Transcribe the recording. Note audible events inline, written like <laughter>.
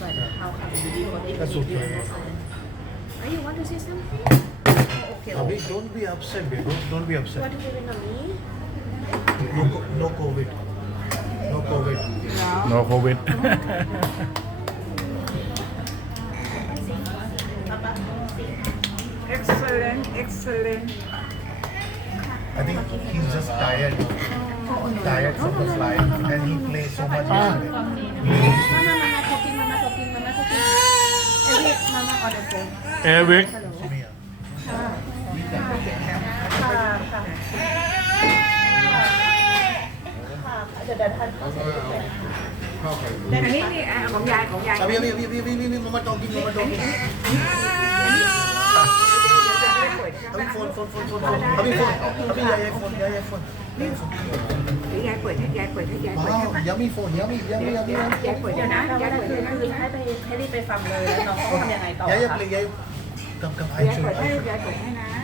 but are you? Are, you? Are, you? Are, you? Okay. are you want to say something? Oh, okay, okay. Don't be upset, babe. Don't, be upset. Don't, don't be upset. No, no COVID. No COVID. Wow. No, COVID. <laughs> excellent, excellent. I think he's just tired. Um, he's tired no, from no, the so no, no, no, no, no, and no, no, he plays. เอวิกแต่นี่มีของยายของยายมีมีมีมีมีมีมีมันมาจองกินมันมาจองกินทำให้ฟนฟนฟนฟนทำให้ฟนทำให้ยายฟนยายฟนยายฟนยายเปิดให้ยายเปิดให้ยายเปิดให้ยังมีฟนยังมียังมียังมียังเปิดเดี๋ยวนะยายเปิดเดี๋ยวนะคือให้ไปให้รีบไปฟังเลยแล้วน้องเขาทำยังไงต่อคะอย่าอย่าเพิ่งอย่าเพิ่งกำกำให้ช่วยอย่าเพิ่งอย่าเพิ่งให้นะ